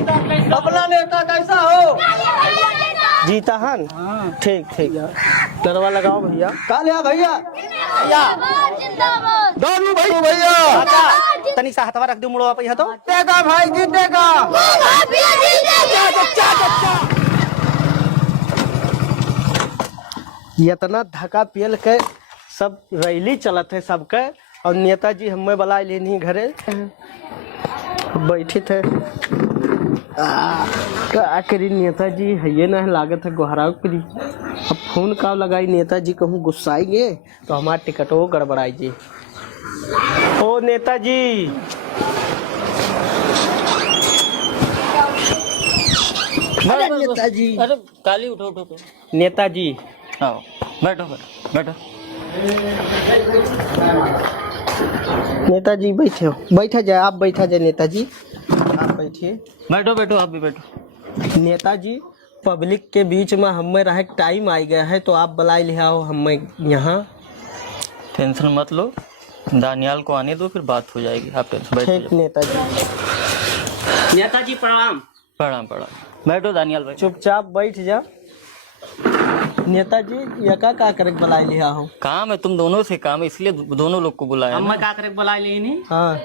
अपना नेता कैसा हो? जीता हन। ठीक ठीक करवा लगाओ भैया। कहा लिया भैया? दारू भैया भैया तनी सा हथवा रख दो मुड़वा पे तो जीतेगा भाई जीतेगा। इतना धक्का पियल के सब रैली चलत है सबके और नेताजी हमें बुला लेनी घरे बैठे थे। क्या करी नेताजी है ये ना लागत है गोहराव करी। अब फोन का लगाई नेताजी कहूँ गुस्साएंगे तो हमारा टिकट वो गड़बड़ाई जी। ओ नेताजी अरे नेताजी अरे काली उठो उठो उठो। नेताजी आओ बैठो बैठो। नेताजी बैठे हो। बैठा जाए आप बैठा जाए नेताजी आप बैठिए। बैठो बैठो आप भी बैठो। नेताजी पब्लिक के बीच में हमें रहे टाइम आ गया है तो आप बुलाए ले आओ हमें यहाँ। टेंशन मत लो, दानियाल को आने दो फिर बात हो जाएगी। आप टेंशन बैठो। ठीक नेताजी। नेताजी प्रणाम। प्रणाम प्रणाम। बैठो दानियाल भाई। चुपचाप बैठ जा। नेताजी ये का करे बुलाए ले आओ? काम है तुम दोनों से, काम है इसलिए दोनों लोग को बुलाया हम ना। का करे बुलाए लेनी। हाँ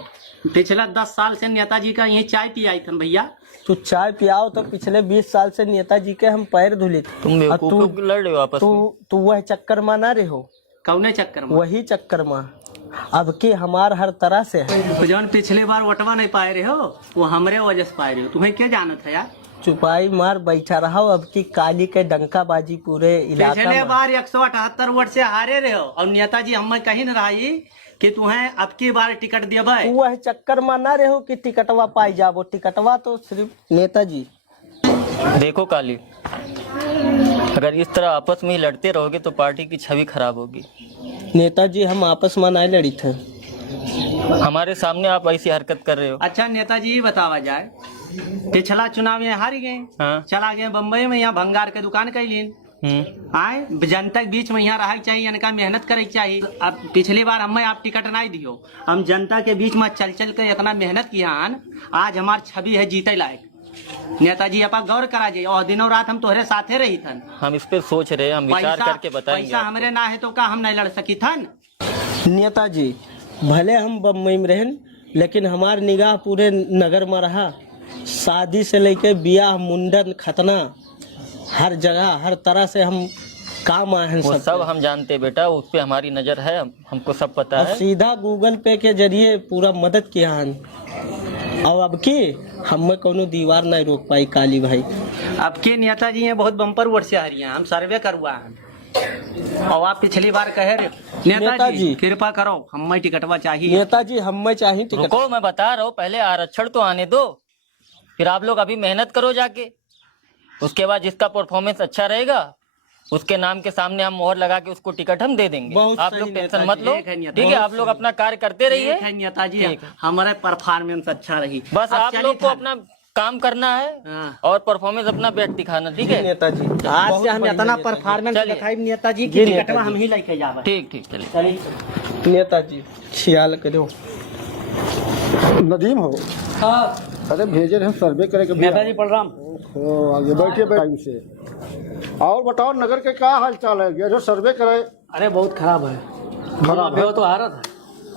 पिछला 10 साल से नेताजी का यही चाय पी आई थन भैया। तू चाय पियाओ तो पिछले 20 साल से नेताजी के हम पैर धुले थे। तुम बेवकूफ लड़ रहे हो आपस में। तू वह चक्कर में ना रहे हो। कौने चक्कर में? वही चक्कर में अब के हमार हर तरह से है। जौन पिछले बार वटवा नहीं पाए रहे हो वो हमरे वजह से पाए रहे हो। तुम्हें क्या जानत है यार? चुपाई मार बैठा रहा हो। अब की काली के डंकाबाजी पूरे इलाका पिछले में। बार 178 वोट से हारे रहे हो और नेताजी हमें कहीं न रही कि तुम्हें अब की बार टिकट देबे। तू वह चक्कर में ना रहो कि टिकटवा पाई जाबो। टिकटवा तो सिर्फ नेताजी। देखो काली, अगर इस तरह आपस में ही लड़ते रहोगे तो पार्टी की छवि खराब होगी। नेताजी हम आपस में नहीं लड़ी थे। हमारे सामने आप ऐसी हरकत कर रहे हो। अच्छा नेताजी बतावा जाए, पिछला चुनाव में हार गए। हाँ। चला गए बम्बई में, यहाँ भंगार के दुकान कैलीन। आए जनता के बीच में यहाँ रह चाहिए, इनका मेहनत करे चाहिए। अब पिछली बार हमें आप टिकट नहीं दियो, हम जनता के बीच में चल चल के इतना मेहनत किया। आज हमार छवि है जीते लायक। नेताजी आप गौर करा जाइए। और दिनों रात हम तोहरे साथे रही थन। हम इस पे सोच रहे हैं, हम विचार करके बताएंगे। पैसा हमरे ना है तो का हम नहीं लड़ सकी थन? नेताजी भले हम बम्बई में रहन लेकिन हमार निगाह पूरे नगर में रहा। शादी से लेके बियाह मुंडन खतना हर जगह हर तरह से हम काम आए हैं। वो सब हम जानते बेटा, उस पे हमारी नजर है, हमको सब पता है। सीधा गूगल पे के जरिए पूरा मदद किया हन। और अब की हमें कोनो दीवार नहीं रोक पाई काली भाई। अब के नेताजी हैं बहुत बम्पर वोट से हारी हैं। हम सर्वे करवा हैं और आप पिछली बार कहे रहे नेताजी कृपा करो हमें टिकटवा चाहिए। नेताजी हमें चाहिए टिकट। रुको मैं बता रहा हूँ, पहले आरक्षण तो आने दो, फिर आप लोग अभी मेहनत करो जाके। उसके बाद जिसका परफॉर्मेंस अच्छा रहेगा उसके नाम के सामने हम मोहर लगा के उसको टिकट हम दे देंगे। आप लोग टेंशन मत लो, ठीक है? आप लोग अपना कार्य करते रहिए। नेताजी हमारे परफॉर्मेंस अच्छा रही। बस आप लोग को अपना काम करना है और परफॉर्मेंस अपना बेट दिखाना, ठीक है नेताजी आज से हम इतना परफॉर्मेंस दिखाई नेताजी की टिकटवा हम ही लेके जावे। ठीक ठीक चलिए। नेताजी ख्याल करो। नदीम हो? हाँ अरे भेजे रहे सर्वे करे के। नेताजी प्रणाम। आगे बैठिए टाइम से। और बताओ नगर के क्या हाल चाल है? ये जो सर्वे करे। अरे बहुत खराब है। खराब है तो हारत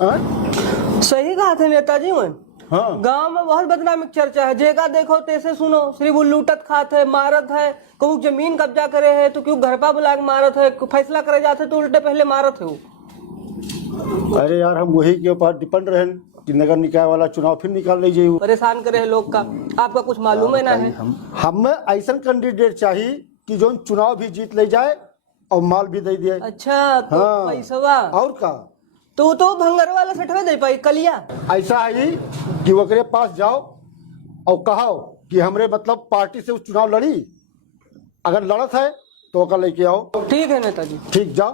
है। सही कहा था नेताजी। मैं हाँ। गांव में बहुत बदनामी की चर्चा है। जेगा देखो तैसे सुनो, सिर्फ वो लूटत खात है, मारत है। कहूँ जमीन कब्जा करे है तो क्यों घर पर बुला के मारत है। फैसला करे जाते तो उल्टे पहले मारत है वो। अरे यार हम वही के ऊपर डिपेंड रहे कि नगर निकाय वाला चुनाव फिर निकाल लीजिए। परेशान करे है लोग का। आपका कुछ मालूम है ना है? हमें ऐसा कैंडिडेट चाहिए कि जो चुनाव भी जीत ले जाए और माल भी दे दिए। अच्छा तो हाँ। पैसवा और का तो भंगर वाला सटवे दे पाई कलिया। ऐसा है कि वकरे पास जाओ और कहो कि हमरे मतलब पार्टी से उस चुनाव लड़ी, अगर लड़त है तो ओकर लेके आओ। ठीक है नेताजी। ठीक जाओ।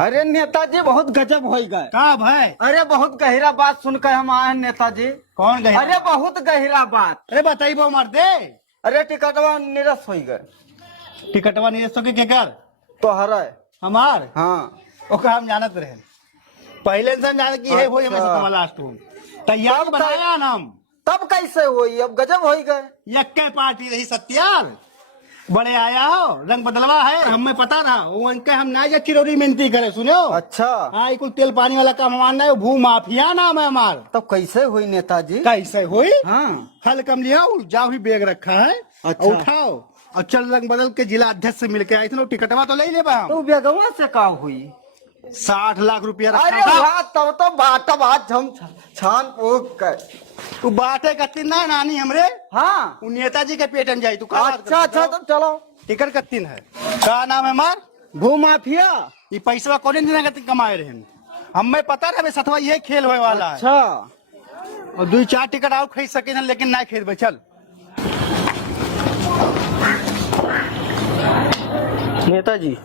अरे नेताजी बहुत गजब हो गए। का भाई? अरे बहुत गहरा बात सुनकर हम आए हैं नेताजी। कौन गए? अरे बहुत गहरा बात। अरे बताइए मार दे। अरे टिकटवा निरस्त हो गए। टिकटवा नहीं सके के कर तो हरा हमार। हाँ ओका हम जानत रहे पहले से जान की है वो हमें लास्ट हूं तैयार बनाया नाम। तब कैसे हुई? अब गजब हो गए। यक्के पार्टी रही सत्यार बड़े आया हो रंग बदलवा है हमें पता था वो इनके हम ना चिरौरी मिनती करे सुनो। अच्छा, हाँ कुल तेल पानी वाला काम हमारा है, भू माफिया नाम है हमार। तब कैसे हुई नेताजी? कैसे हुई? हाँ, हल कम लिया जाओ ही बैग रखा है। अच्छा। उठाओ और चल रंग बदल के जिला अध्यक्ष से मिलके आए थे टिकटवा तो ले ले बा तो बेगवा से का हुई? 60 लाख रुपया अरे रखा था। वाह, तब तो बाटा बात हम छान पोक कर। तू बाटे कत्तीन ना नानी हमरे हाँ, उ नेताजी के पेटन जाई तू का बात अच्छा करत अच्छा, हो? तब चलो। टिकट कत्तीन है का नाम है मार भू माफिया। ये पैसा कौन दिन कत्तीन कमाए रहे हमें पता रहे सतवा ये खेल होए वाला है। अच्छा, और 2-4 टिकट और खरीद सके ना लेकिन ना खरीद चल। नेताजी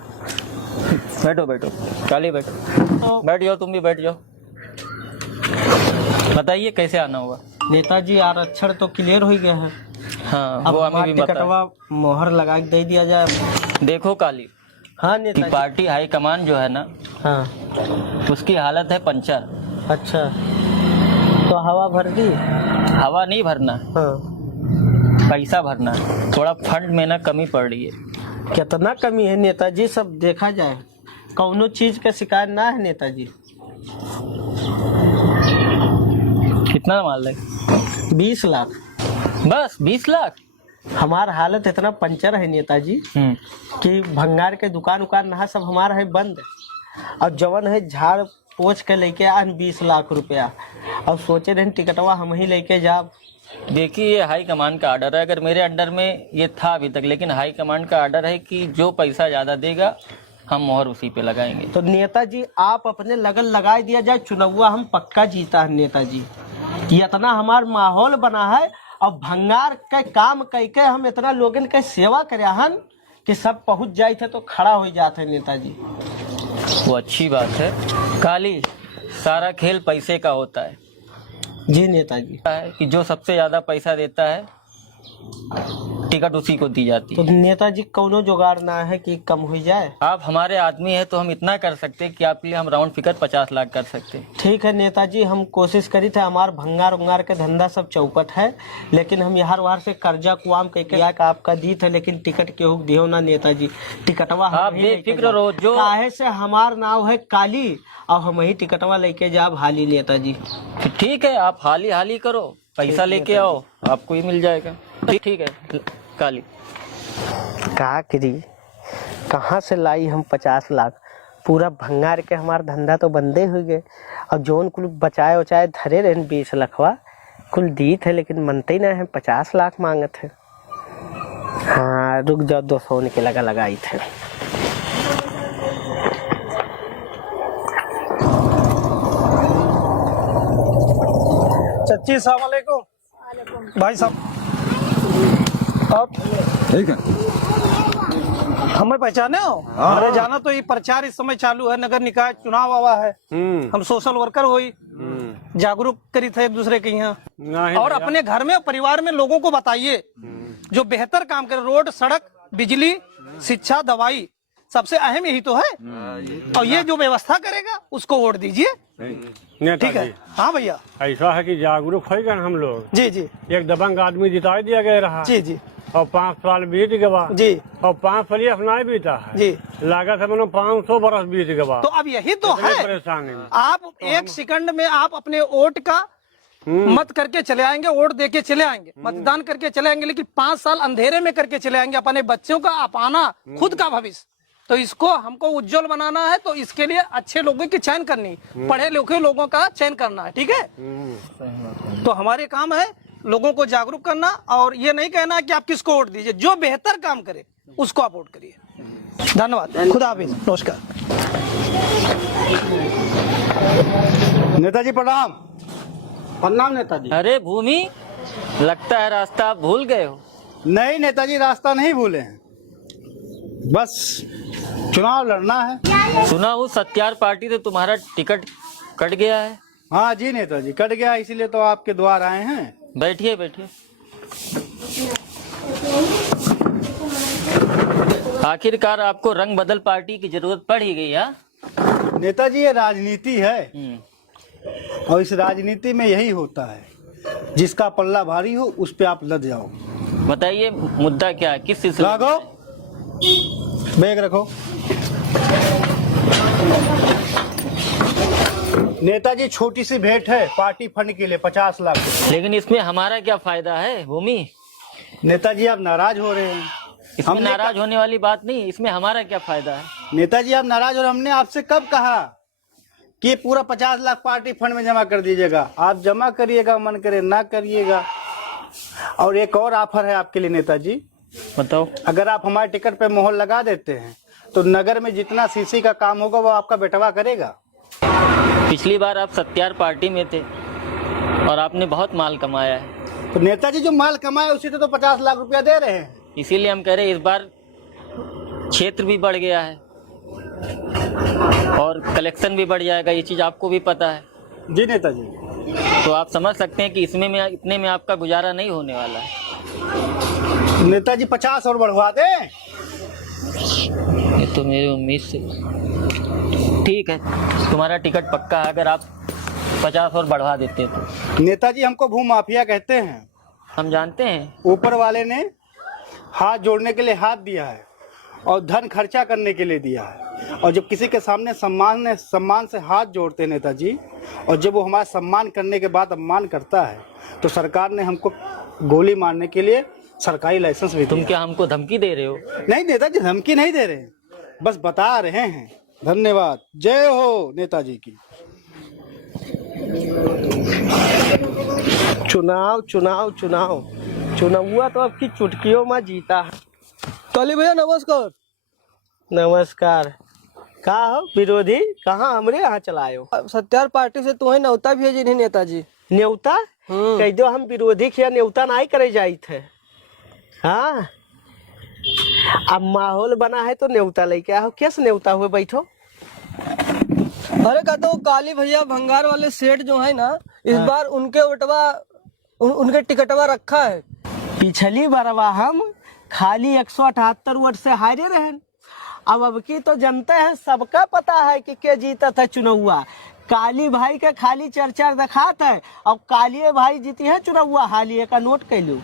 बैठो बैठो काली बैठो, बैठ जाओ, तुम भी बैठ जाओ। बताइए कैसे आना होगा? नेताजी आरक्षण तो क्लियर हो गया है। हाँ अब वो हमारा हमें भी बता। टिकटवा मोहर लगा के दे दिया जाए। देखो काली, हाँ कि नेताजी। पार्टी हाईकमान जो है ना, हाँ उसकी हालत है पंचर। अच्छा, तो हवा भर दी? हवा नहीं भरना, हाँ। पैसा भरना है। थोड़ा फंड में ना कमी पड़ रही है। कितना कमी है नेताजी? सब देखा जाए, कौनो चीज का शिकायत ना है नेताजी। कितना माल लगे? 20 लाख। बस 20 लाख? हमार हालत इतना पंचर है नेताजी कि भंगार के दुकान उकान नहा सब हमारा है बंद। और जवन है झाड़ पोछ के लेके आन 20 लाख रुपया। और सोचे रहे टिकटवा हम ही लेके जाब। देखिए ये हाई कमान का आर्डर है। अगर मेरे अंडर में ये था अभी तक, लेकिन हाई कमान का आर्डर है कि जो पैसा ज्यादा देगा हम मोहर उसी पे लगाएंगे। तो नेताजी आप अपने लगन लगा दिया जाए, चुनावा हम पक्का जीता है नेताजी। इतना हमार माहौल बना है और भंगार के काम करके हम इतना लोगन के सेवा करे हन कि सब पहुंच जाए थे तो खड़ा हो जाते है नेताजी। वो अच्छी बात है काली, सारा खेल पैसे का होता है। जी नेताजी। है कि जो सबसे ज्यादा पैसा देता है टिकट उसी को दी जाती तो है। नेताजी कौनो जुगाड़ ना है कि कम हो जाए? आप हमारे आदमी है तो हम इतना कर सकते हैं कि आपके लिए हम राउंड फिगर 50 लाख कर सकते हैं। ठीक है नेताजी, हम कोशिश करी थे। हमार भंगार उंगार के धंधा सब चौपट है, लेकिन हम यहाँ वहार से कर्जा कुआम करके आपका दी थे, लेकिन टिकट केहू दियो ना नेताजी। टिकटवा आप हम ही लेके बेफिक्र जाब। रहो, जो काहे से हमार नाव है काली और हम ही टिकटवा लेके जाब हाली नेताजी। ठीक है, आप हाली हाली करो, पैसा लेके आओ, आपको ही मिल जाएगा। ठीक है काली। का करी, कहाँ से लाई हम 50 लाख? पूरा भंगार के हमार धंधा तो बंदे हो गए। और जोन कुल बचाए उचाए धरे रहे 20 लखवा कुल दी थे, लेकिन मनते ही ना है, 50 लाख मांगे थे। हाँ रुक जाओ, 200 के लगाई थे। चाची अस्सलाम वालेकुम। भाई साहब आप ठीक है। हमें पहचाने हो? अरे जाना तो ये प्रचार इस समय चालू है, नगर निकाय चुनाव आवा है। हम सोशल वर्कर हुई, जागरूक करी थे एक दूसरे के यहाँ। और अपने घर में परिवार में लोगों को बताइए जो बेहतर काम करे, रोड सड़क बिजली शिक्षा दवाई, सबसे अहम यही तो है। और ये जो व्यवस्था करेगा उसको वोट दीजिए। ठीक है। हाँ भैया, ऐसा है कि जागरूक हो गए हम लोग। जी जी एक दबंग आदमी जिता दिया गया रहा जी जी और 5 साल बीत गवा जी और 5 साल अपना बीता है जी। लागत है मनो 500 बरस बीत गवा। तो अब यही तो इतनी है, परेशानी में। आप एक सेकंड में आप अपने वोट का मत करके चले आएंगे, वोट देके चले आएंगे, मतदान करके चले आएंगे, लेकिन 5 साल अंधेरे में करके चले आएंगे अपने बच्चों का अपना खुद का भविष्य। तो इसको हमको उज्जवल बनाना है, तो इसके लिए अच्छे लोगों की चयन करनी, पढ़े लिखे लोगों का चयन करना है। ठीक है, तो हमारे काम है लोगों को जागरूक करना और ये नहीं कहना कि आप किसको वोट दीजिए, जो बेहतर काम करे उसको आप वोट करिए। धन्यवाद, खुदा हाफिज, नमस्कार। नेताजी प्रणाम। प्रणाम नेताजी। अरे भूमि, लगता है रास्ता आप भूल गए हो। नहीं नेताजी, रास्ता नहीं भूले हैं, बस चुनाव लड़ना है। सुना हूँ सत्यार पार्टी से तुम्हारा टिकट कट गया है। हाँ जी नेताजी, कट गया, इसीलिए तो आपके द्वार आए हैं। बैठिए बैठिए। आखिरकार आपको रंग बदल पार्टी की जरूरत पड़ ही गई। हाँ नेताजी, ये राजनीति है और इस राजनीति में यही होता है जिसका पल्ला भारी हो उस पे आप लद जाओ। बताइए मुद्दा क्या है, किस सिलसिले में? लागो, बैग रखो। नेताजी छोटी सी भेंट है पार्टी फंड के लिए 50 लाख। लेकिन इसमें हमारा क्या फायदा है भूमि? नेताजी आप नाराज हो रहे हैं। इसमें नाराज होने वाली बात नहीं, इसमें हमारा क्या फायदा है? नेताजी आप नाराज हो रहे हैं। हमने आपसे कब कहा कि ये पूरा 50 लाख पार्टी फंड में जमा कर दीजिएगा? आप जमा करिएगा, मन करे ना करिएगा। और एक और ऑफर है आपके लिए नेताजी। बताओ। अगर आप हमारे टिकट पे मोहर लगा देते हैं तो नगर में जितना सीसी का काम होगा वो आपका बेटवा करेगा। पिछली बार आप सत्यार पार्टी में थे और आपने बहुत माल कमाया है। तो नेताजी जो माल कमाया उसी से तो 50 लाख रुपया दे रहे हैं। इसीलिए हम कह रहे हैं इस बार क्षेत्र भी बढ़ गया है और कलेक्शन भी बढ़ जाएगा, ये चीज आपको भी पता है। जी नेताजी। तो आप समझ सकते हैं कि इसमें में इतने में आपका गुजारा नहीं होने वाला है। नेताजी 50 और बढ़वा दें। ये तो मेरी उम्मीद से ठीक है, तुम्हारा टिकट पक्का है अगर आप 50 और बढ़वा देते तो। नेताजी हमको भू माफिया कहते हैं। हम जानते हैं। ऊपर वाले ने हाथ जोड़ने के लिए हाथ दिया है और धन खर्चा करने के लिए दिया है। और जब किसी के सामने सम्मान से हाथ जोड़ते हैं नेताजी, और जब वो हमारा सम्मान करने के बाद अपमान करता है, तो सरकार ने हमको गोली मारने के लिए सरकारी लाइसेंस भी दिया। तुम क्या हमको धमकी दे रहे हो? नहीं नेताजी, धमकी नहीं दे रहे, बस बता रहे हैं। धन्यवाद। जय हो नेताजी की। चुनाव चुनाव चुनाव चुनाव तो अब की चुटकियों में जीता है। काली भैया नमस्कार। नमस्कार। का हो विरोधी, कहाँ हमरे यहाँ चलाए हो? सत्यार पार्टी से तुम्हें न्योता भेजी नहीं नेताजी। न्योता कह दो, हम विरोधी के न्योता नहीं करे जाई थे। हाँ, अब माहौल बना है तो न्योता लेके आओ। कैसे न्योता हुए बैठो? अरे कहते हो काली भैया भंगार वाले सेठ जो है ना, इस बार उनके उनके टिकटवा रखा है। पिछली बारवा हम खाली 178 वोट से हारे रहे। अब की तो जनता है, सबका पता है कि के जीता था चुनावा। काली भाई के खाली चर्चा दिखात है, अब काली भाई जीती है चुनावा। हाली का नोट कैलू।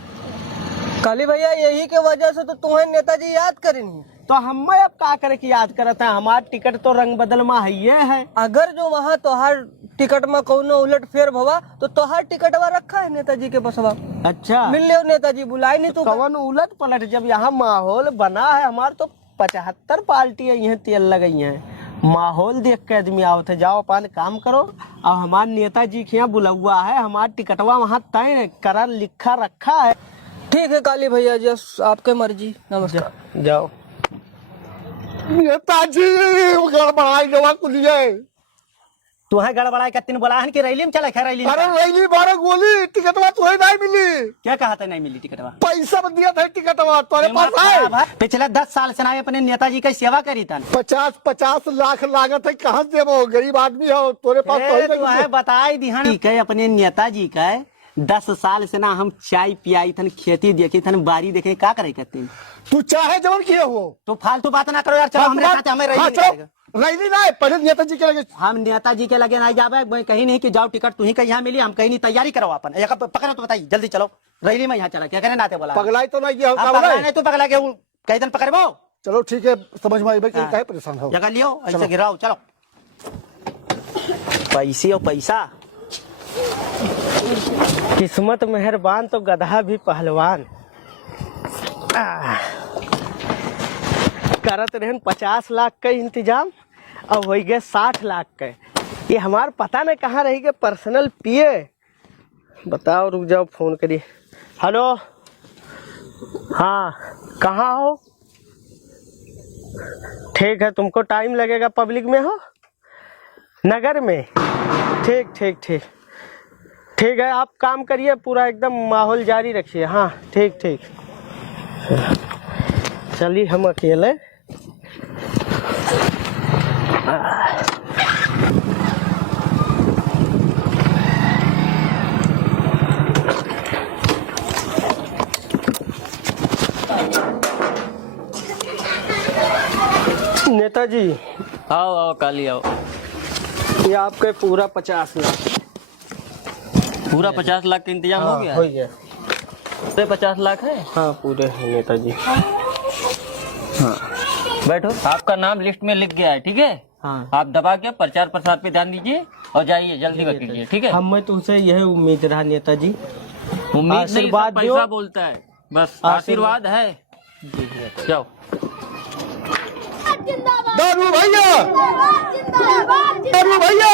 काली भैया यही के वजह से तो तुम्हें नेताजी याद करेंगे। तो हम अब का करे कि याद करता है? हमारा टिकट तो रंग बदल में है। अगर जो वहाँ तोहार टिकट में कोनो उलट फेर भवा तो तोहार टिकटवा रखा है नेताजी के बसवा। अच्छा, मिल ले नेताजी, बुलाए नहीं तो कौन उलट पलट? जब यहाँ माहौल बना है हमार, तो 75 पार्टी यहाँ तेल लगई है। माहौल देख के आदमी आओ थे। जाओ अपन काम करो। और हमारे नेताजी के यहाँ बुलावा है, हमारा टिकटवा वहाँ तय कर लिखा रखा है। ठीक है काली भैया जी, आपके मर्जी। नमस्कार। जाओ। नेताजी गड़बड़ाई जवा कुलिए। तुम्हें गड़बड़ाई कत्ती बोला है कि रैली में चला खा रैली? अरे रैली बारह गोली टिकटवा तुम्हें नहीं मिली। क्या कहा था नहीं मिली टिकटवा? पैसा दिया था टिकटवा तुम्हारे पास है। पिछले 10 साल से ना अपने नेताजी की सेवा करी था। 50 लाख लागत है, कहाँ से वो गरीब आदमी हो तुम्हारे पास तो तो है बताई दी है अपने नेताजी का 10 साल से ना हम चाय पियाई थन, खेती देखी थन, बारी देखे, क्या करे करते? तू चाहे जवन किए हो तो फालतू बात ना करो यार। चलो हमारे साथ, हमें रैली ना पहले नेताजी के लगे। हम नेताजी के लगे नहीं जावे, कहीं नहीं कि जाओ टिकट तू ही का यहाँ मिली, हम कहीं नहीं तैयारी करो अपन। पकड़ो तो बताइए जल्दी, चलो रैली में यहाँ चला। क्या कहने नाते बोला? पगलाई तो नहीं किया नहीं, तू पगला के कई दिन पकड़बो। चलो ठीक है, समझ में आई भाई क्या परेशान हो। जगह लियो, ऐसे गिराओ। चलो पैसे और पैसा, किस्मत मेहरबान तो गधा भी पहलवान। करत रहन 50 लाख का इंतजाम, अब हो गए 60 लाख का। ये हमार पता नहीं कहाँ रही गए पर्सनल पिए। बताओ, रुक जाओ, फोन करिए। हेलो, हाँ कहाँ हो? ठीक है, तुमको टाइम लगेगा। पब्लिक में हो? नगर में? ठीक ठीक ठीक ठीक है, आप काम करिए, पूरा एकदम माहौल जारी रखिए। हाँ ठीक ठीक। चलिए हम अकेले। नेताजी आओ आओ काली आओ। ये आपके पूरा 50 लाख। पूरा 50 लाख का इंतजाम हो गया? हो गया। पूरे 50 लाख है? हाँ पूरे हैं नेताजी। बैठो, आपका नाम लिस्ट में लिख गया है, ठीक है? हाँ। आप दबा के प्रचार प्रसार पे ध्यान दीजिए और जाइए, जल्दी कर कीजिए, ठीक है? हमें तो उसे यही उम्मीद रहा नेताजी। उम्मीद नहीं, आशीर्वाद सब दियो। पैसा बोलता है, बस आशीर्वाद है। जाओ। दारू भैया, दारू भैया,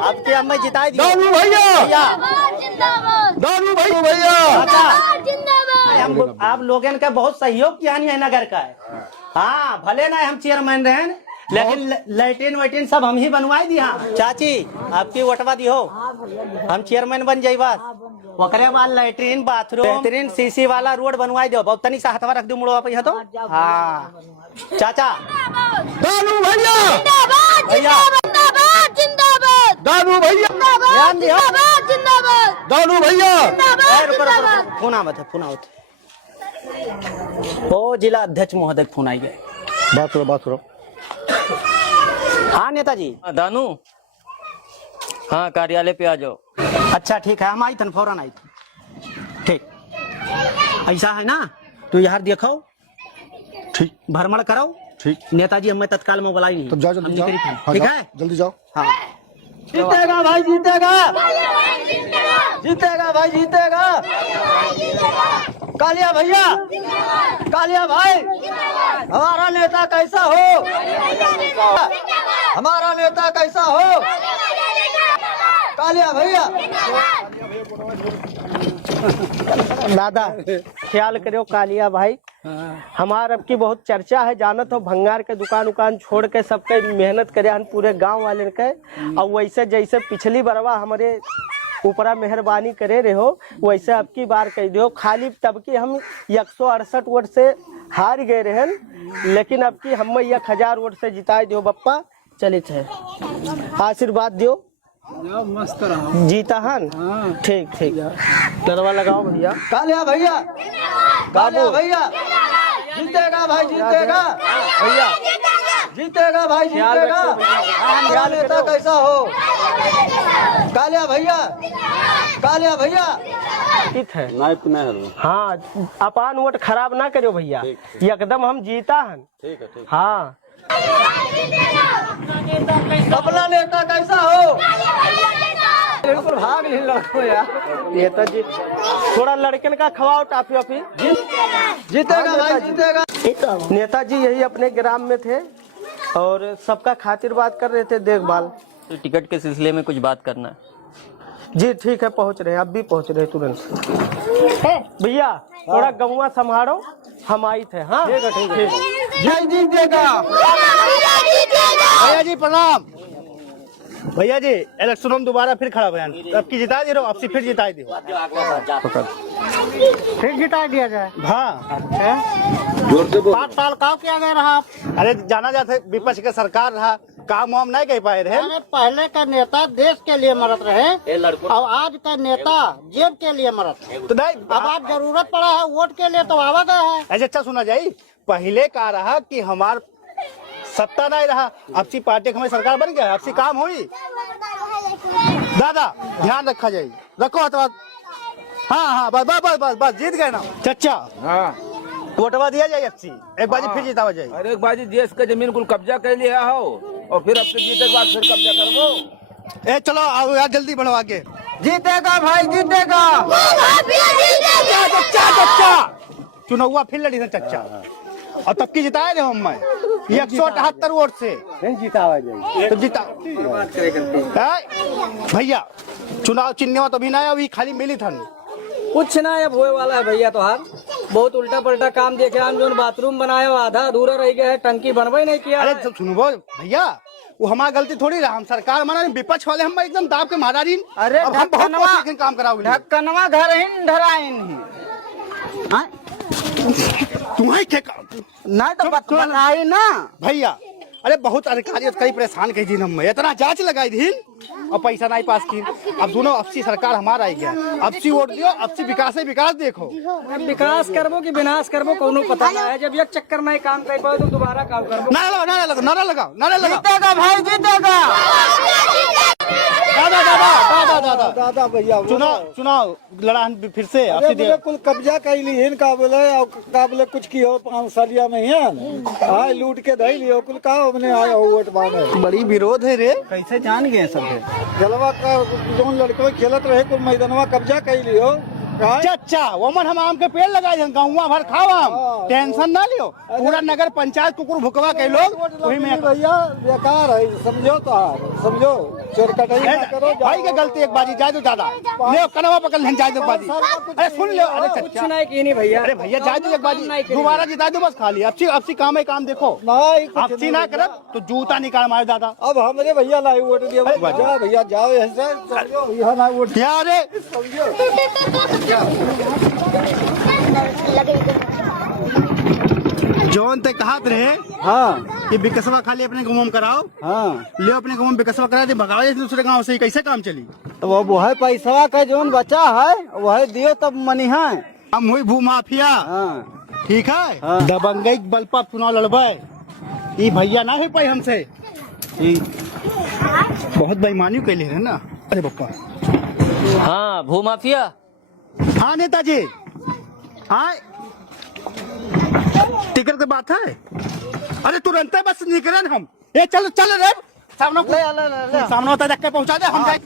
आपके अम्मा जिताई दी। दारू भैया, दारू भैया। हम आप लोगन का बहुत सहयोग किया है नगर का है। हाँ भले ना हम चेयरमैन रहे लेकिन लैट्रिन वैट्रिन सब हम ही बनवाई दी। हाँ चाची आपकी वोटवा दी हो, हम चेयरमैन बन जाई बात। ओकरे बाद लैट्रिन बाथरूम बेहतरीन सीसी वाला रोड बनवाई दो। बहुत तनी सा हथवा रख दो मुड़वा पे तो। हाँ चाचा। दारू भैया, भैया दारू भैया, ध्यान दियो। दारू भैया। फोन आवत है, फोन आवत है। ओ जिला अध्यक्ष महोदय फोन आई है। बात करो। हाँ नेताजी। दानू, हाँ कार्यालय पे आ जाओ। अच्छा ठीक है, हम आई थन फौरन आई थन। ठीक ऐसा है ना, तो यार देखो ठीक, भ्रमण करो। ठीक, नेताजी हमें तत्काल में बुलाई नहीं। तब जाओ, जल्दी जाओ। हाँ, ठीक जाओ, है, जल्दी जाओ। हाँ जीतेगा भाई, जीतेगा, जीतेगा भाई, जीतेगा। कालिया भैया, कालिया भाई, हमारा नेता कैसा हो, हमारा नेता कैसा हो, कालिया भैया। दादा ख्याल करो कालिया भाई, हमार अब की बहुत चर्चा है, जानत हो भंगार के दुकान उकान छोड़ के सबके मेहनत करे हन पूरे गांव वाले के। और वैसे जैसे पिछली बरवा हमारे ऊपरा मेहरबानी करे रहे हो, वैसे अब की बार कह दो। खाली तब की हम 168 वोट से हार गए रहन, लेकिन अब की हम 1000 वोट से जिताए दो बप्पा। चले थे, आशीर्वाद दियो। मस्त रहा। जीता हन? ठीक ठीक, नरवा लगाओ भैया। कालिया भैया, कालिया भैया, जीतेगा भाई, जीतेगा भैया, जीतेगा भाई, जीतेगा। हमारा नेता कैसा हो, कालिया भैया, कालिया भैया। ठीक है, हाँ अपान वोट खराब ना करो भैया, एकदम हम जीता हन। ठीक है, हाँ। अपना नेता कैसा हो, बिल्कुल भाग नहीं लड़को यार। नेताजी थोड़ा लड़कन का खवाओ टाफी वाफी। जीतेगा भाई, जीतेगा। नेताजी यही अपने ग्राम में थे और सबका खातिर बात कर रहे थे, देखभाल। तो टिकट के सिलसिले में कुछ बात करना है। जी ठीक है, पहुंच रहे हैं, अब भी पहुंच रहे हैं तुरंत। भैया थोड़ा गमुआ संभालो, हम आई थे। हाँ ठीक है, ठीक है। जय जीतेगा भैया जी, प्रणाम भैया जी। इलेक्शन में दोबारा फिर खड़ा बयान, अब की जिता दे रहो, अब से फिर जिता दे, फिर जिता दिया जाए। हाँ 5 साल काम किया गया रहा। अरे जाना जाता विपक्ष के सरकार रहा, काम वाम नहीं कह पाए रहे। अरे पहले का नेता देश के लिए मरत रहे और आज का नेता जेब के लिए मरत है। तो नहीं, अब आज जरूरत पड़ा है वोट के लिए तो आवा गया है। ऐसे अच्छा सुना जाए, पहले का रहा कि हमार सत्ता नहीं रहा, अब सी पार्टी हमें सरकार बन गया, अब सी काम हुई। दादा ध्यान रखा जाए, रखो हाथ। हाँ बस बस बस बस बस जीत गए ना चचा। हाँ वोटवा दिया जाए, अच्छी एक बाजी फिर जीता जाए। अरे एक बाजी देश का जमीन कुल कब्जा कर लिया हो और फिर अब से जीते के बाद फिर कब्जा करो। ए चलो आओ यार, जल्दी बढ़ो आगे। जीतेगा भाई, जीतेगा। चुनाव फिर लड़ी था चचा, और तब की जिताए थे हम 178 वोट से जीता तो जीता। भैया चुनाव चिन्ह तो भी ना अभी खाली मिली था, कुछ ना अब होए वाला है भैया। तो हार बहुत उल्टा पलटा काम देखे हम, जो बाथरूम बनाया आधा अधूरा रह गया है, टंकी बनवा ही नहीं किया। अरे सुनो भैया, वो हमारी गलती थोड़ी रहा, हम सरकार माना विपक्ष वाले हम एकदम दाब के मारा रही। अरे अब हम बहुत कोशिश काम कराओगे, ढक्कनवा घर ही धराइन तुम्हारे क्या नहीं तो बताई ना भैया। अरे बहुत अधिकारी कई परेशान कही थी, हम इतना जांच लगाई थी और पैसा नहीं पास की। अब दोनों अपसी सरकार हमारा आई गया, अपसी वोट दियो, अपसी विकास है, विकास देखो। विकास करबो कि विनाश करबो कोनो पता ना है। जब एक चक्कर में काम कर पाओ तो दोबारा काम करबो। नारा लगाओ, नारा लगाओ, नारा लगाओ, नारा लगाओ। जीतेगा भाई, जीतेगा। दादा दादा दादा दादा भैया चुनाव लड़ा हम फिर से अरे आपसे मुझे कुल कब्जा कैली हिन का बोले कुछ की हो 5 सालिया में है लूट के धई लियो कुल का हमने आया हो वोट मांगे बड़ी विरोध है रे, कैसे जान गए सब है। जलवा का जोन लड़के खेलत रहे कुल मैदानवा कब्जा कैली हो अच्छा वमन हम आम के पेड़ लगाए हैं, गाँव भर खाओ आम, टेंशन ना लियो। पूरा नगर पंचायत कुकुर भुकवा के लोग वही में भैया बेकार है समझो तो समझो चोर कटाई ना करो भाई के गलती एक बाजी जाए तो ज्यादा ले कनवा पकड़ लें जाए तो बाजी। अरे सुन लो, अरे कुछ नहीं की नहीं भैया, अरे भैया जाए तो एक बाजी दोबारा जिता दो बस खाली। अब काम है काम देखो आपसी ना कर तो जूता निकाल मारे दादा। अब हमरे भैया लाई वोट दिया भैया जाओ ऐसे समझो यहाँ ना वोट क्या रे जौन ते कहात रहे हाँ कि बिकसवा खाली अपने गाँव में कराओ, हाँ ले अपने गाँव में बिकसवा करा दे भगाओ दूसरे गाँव से, कैसे काम चली। तो वह पैसा का जोन बचा है वह दियो तब मनी है। हम हुई भू माफिया हाँ ठीक है, दबंगई बल पर चुनाव लड़बे ये भैया ना हो पाई हमसे, बहुत बेईमानी कैले है ना। अरे बप्पा हाँ भू माफिया। हाँ नेताजी हाँ टिकट की बात है। अरे तुरंत बस निकलन हम, ये चलो चल रे सामने सामने होता देख के पहुंचा दे हम जाए।